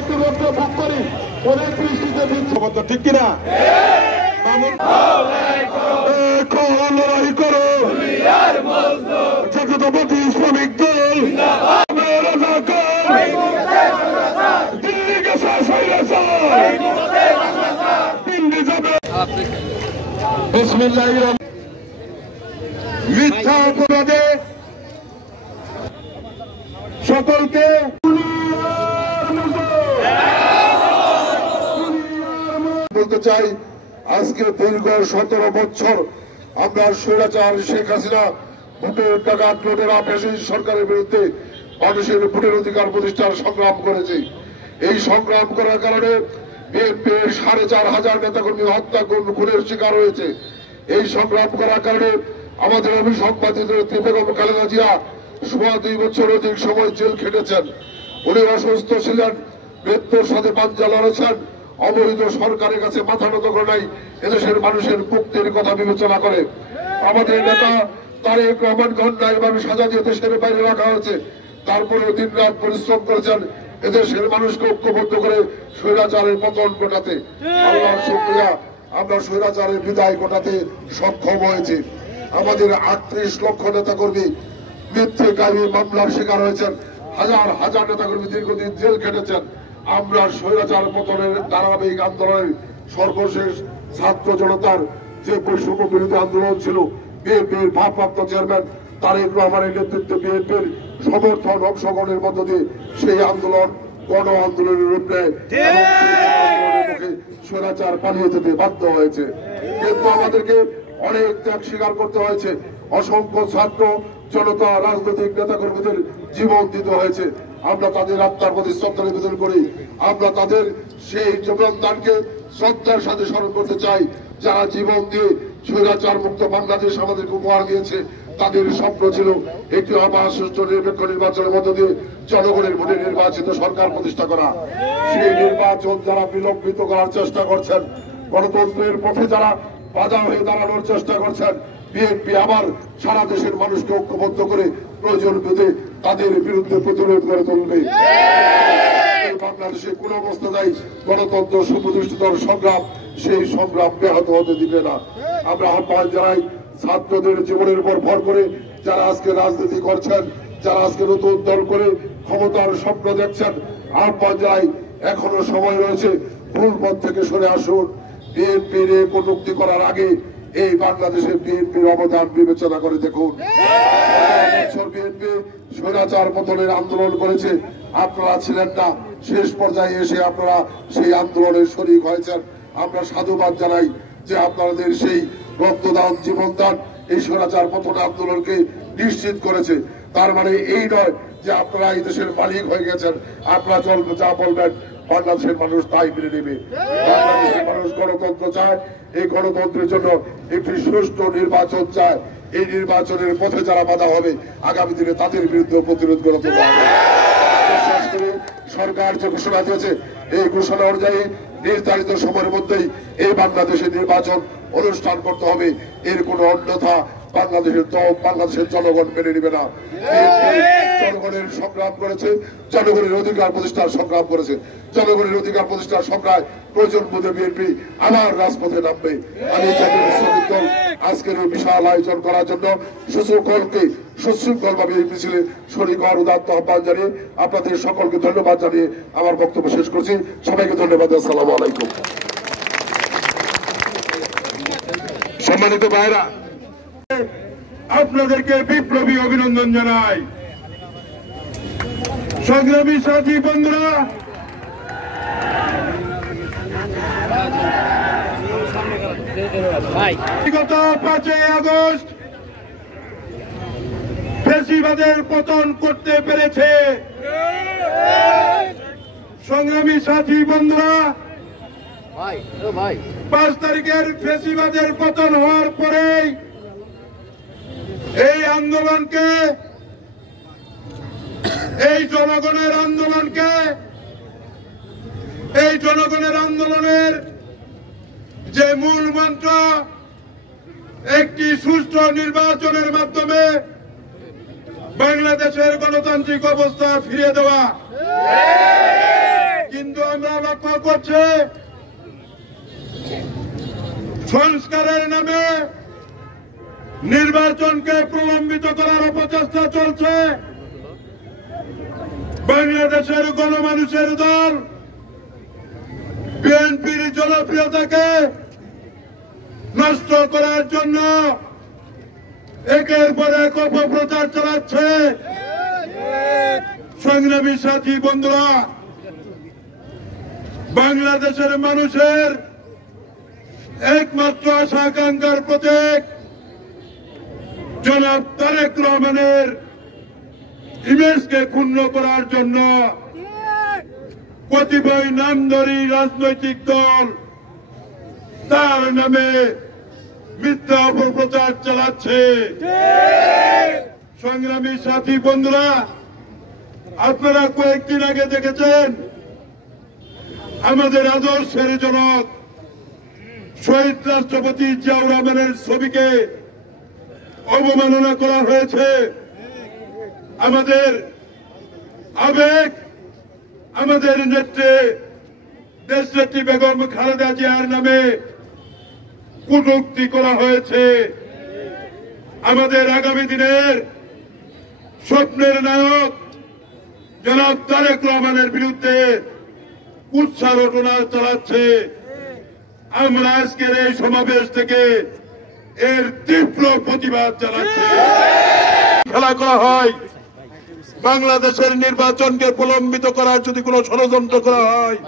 একটু রোদ্র ভোগ করি, অনেক বৃষ্টিতে ভিজছি, ঠিক কিনা? লড়াই করো জাতীয়তাবাদী ইসলামিক দল, দিল্লি গেছে দিল্লি যাবে। বিসমিল্লাহির মিথ্যা অপরাধে সকলকে বলতে চাই, আজকে দীর্ঘ 17 বছর আমরা স্বৈরাচার শেখ হাসিনা ভোটের টাকা লুটেরা ফ্যাসিস্ট সরকারের বিরুদ্ধে মানুষের ভোটের অধিকার প্রতিষ্ঠার সংগ্রাম করেছি। এই সংগ্রাম করার কারণে বিএনপির 4,500 নেতাকর্মী হত্যা খুনের শিকার হয়েছে। এই সংগ্রাম করার কারণে আমাদের অভিসংবাদিত বেগম খালেদা জিয়া 2.5 বছর অধিক সময় জেল খেটেছেন। উনি অসুস্থ ছিলেন, মৃত্যুর সাথে পাঞ্জা লড়েছেন, অবৈধ সরকারের কাছে মাথা নত করে নাই, এদেশের মানুষের মুক্তির কথা বিবেচনা করে। আমাদের নেতা তারেক রহমান ঘণ্টায়ভাবে সাজা দিয়ে দেশের বাইরে রাখা হয়েছে, তারপরেও দিন রাত পরিশ্রম করেছেন এদেশের মানুষকে ঐক্যবদ্ধ করে স্বৈরাচারের পতন ঘটাতে। আল্লাহর শুকরিয়া, আমরা স্বৈরাচারের বিদায় ঘটাতে সক্ষম হয়েছি। আমাদের 38 লক্ষ নেতাকর্মী মিথ্যে গাড়ি মামলার শিকার হয়েছেন, হাজার হাজার নেতাকর্মী দীর্ঘদিন জেল খেটেছেন। আমরা স্বৈরাচার পতনের ধারাবাহিক আন্দোলনের সর্বশেষ ছাত্র জনতার যে বৈষম্য বিরোধী আন্দোলন ছিল, বিএনপির ভারপ্রাপ্ত চেয়ারম্যান তারেক রহমানের নেতৃত্বে বিএনপির সমর্থন অংশগ্রহণের মধ্য দিয়ে সেই আন্দোলন গণ আন্দোলনের রূপ নেয়, স্বৈরাচার পালিয়ে যেতে বাধ্য হয়েছে। কিন্তু আমাদেরকে অনেক ত্যাগ স্বীকার করতে হয়েছে, অসংখ্য ছাত্র জনতা রাজনৈতিক নেতাকর্মীদের জীবন দিতে হয়েছে। আমরা তাদের আত্মার প্রতি শ্রদ্ধা নিবেদন করি। আমরা তাদের সেই জীবনদানকে শ্রদ্ধার সাথে স্মরণ করতে চাই, যারা জীবন দিয়ে স্বৈরাচার মুক্ত বাংলাদেশ আমাদেরকে উপহার দিয়েছে। তাদের স্বপ্ন ছিল একটি অবাধ সুষ্ঠু নিরপেক্ষ নির্বাচনের মধ্য দিয়ে জনগণের ভোটে নির্বাচিত সরকার প্রতিষ্ঠা করা। সেই নির্বাচন যারা বিলম্বিত করার চেষ্টা করছেন, গণতন্ত্রের পথে যারা বাধা হয়ে দাঁড়ানোর চেষ্টা করছেন, বিএনপি আবার সারা দেশের মানুষকে ঐক্যবদ্ধ করে প্রয়োজন পেতে তাদের বিরুদ্ধে প্রতিরোধ করে তুলবে। বাংলাদেশে কোন অবস্থায় গণতন্ত্র সুপ্রতিষ্ঠিত সংগ্রাম, সেই সংগ্রাম ব্যাহত হতে দিবে না। আমরা আহ্বান জানাই ছাত্রদের জীবনের উপর ভর করে যারা আজকে রাজনীতি করছেন, যারা আজকে নতুন দল করে ক্ষমতার স্বপ্ন দেখছেন, আহ্বান জানাই এখনো সময় রয়েছে, ভুল পথ থেকে সরে আসুন। বিএনপির কটূক্তি করার আগে এই বাংলাদেশে বিএনপির অবদান বিবেচনা করে দেখুন। বিএনপি স্বৈরাচার পতনের আন্দোলন করেছে, আপনারা ছিলেন না, শেষ পর্যায়ে এসে আপনারা সেই আন্দোলনের শরীক হয়েছেন। আমরা সাধুবাদ জানাই যে আপনাদের সেই রক্তদান জীবনদান এই স্বৈরাচার পতন আন্দোলনকে নিশ্চিত করেছে। তার মানে এই নয় যে আপনারা এই দেশের মালিক হয়ে গেছেন, আপনারা যা বলবেন বাংলাদেশের মানুষ তাই মেনে নেবে। বাংলাদেশের মানুষ গণতন্ত্র চায়, এই গণতন্ত্রের জন্য একটি সুষ্ঠু নির্বাচন চায়। এই নির্বাচনের পথে যারা বাধা হবে আগামী দিনে তাদের বিরুদ্ধে প্রতিরোধ করতে হবে। সরকার যে ঘোষণা দিয়েছে, এই ঘোষণা অনুযায়ী নির্ধারিত সময়ের মধ্যেই এই বাংলাদেশে নির্বাচন অনুষ্ঠান করতে হবে। এর কোনো অন্যথা বাংলাদেশের জনগণ মেনে নেবে না। জনগণের সংগ্রাম করেছে, জনগণের অধিকার প্রতিষ্ঠার সংগ্রাম করেছে, জনগণের অধিকার প্রতিষ্ঠার সংগ্রাম প্রয়োজন বোধে বিএনপি আবার রাজপথে নামবে। আমি আজকের এই বিশাল আয়োজন করার জন্য সকলকে সুশৃঙ্খল ভাবে এই মিছিলে শরীক হওয়ার উদাত্ত আহ্বান জানিয়ে আপনাদের সকলকে ধন্যবাদ জানিয়ে আমার বক্তব্য শেষ করছি। সবাইকে ধন্যবাদ। আসসালামু আলাইকুম। সম্মানিত ভাইরা, আপনাদেরকে বিপ্লবী অভিনন্দন জানাই। সংগ্রামী সাথী বন্ধুরা, গত 5ই আগস্ট ফ্যাসিবাদের পতন করতে পেরেছে। সংগ্রামী সাথী বন্ধুরা, 5 তারিখের ফ্যাসিবাদের পতন হওয়ার পরেই এই আন্দোলনকে, এই জনগণের আন্দোলনের যে মূল মন্ত্র, একটি সুষ্ঠু নির্বাচনের মাধ্যমে বাংলাদেশের গণতান্ত্রিক অবস্থা ফিরিয়ে দেওয়া, কিন্তু কর্তৃপক্ষ করছে সংস্কারের নামে নির্বাচনকে প্রলম্বিত করার অপচেষ্টা চলছে। বাংলাদেশের গণমানুষের দল বিএনপির জনপ্রিয়তাকে নষ্ট করার জন্য একের পর এক অপপ্রচার চালাচ্ছে। সংগ্রামী সাথী বন্ধুরা, বাংলাদেশের মানুষের একমাত্র আশা আকাঙ্ক্ষার প্রতীক জনাব তারেক রহমানের ইমেজকে ক্ষুণ্ণ করার জন্য কতিপয় নামধারী রাজনৈতিক দল তার নামে মিথ্যা অপপ্রচার চালাচ্ছে। সংগ্রামী সাথী বন্ধুরা, আপনারা কয়েকদিন আগে দেখেছেন আমাদের আদর্শের জনক শহীদ রাষ্ট্রপতি জিয়াউর রহমানের ছবিকে অবমাননা করা হয়েছে। আমাদের আবেগ, আমাদের নেত্রী দেশনেত্রী বেগম খালেদা জিয়ার নামে কটূক্তি করা হয়েছে। আমাদের আগামী দিনের স্বপ্নের নায়ক জনাব তারেক রহমানের বিরুদ্ধে কুৎসা রটনা চালাচ্ছে। আমরা আজকের এই সমাবেশ থেকে এর তীব্র প্রতিবাদ জানাচ্ছি। খেলা করা হয়, বাংলাদেশের নির্বাচনকে প্রলম্বিত করার যদি কোনো ষড়যন্ত্র করা হয়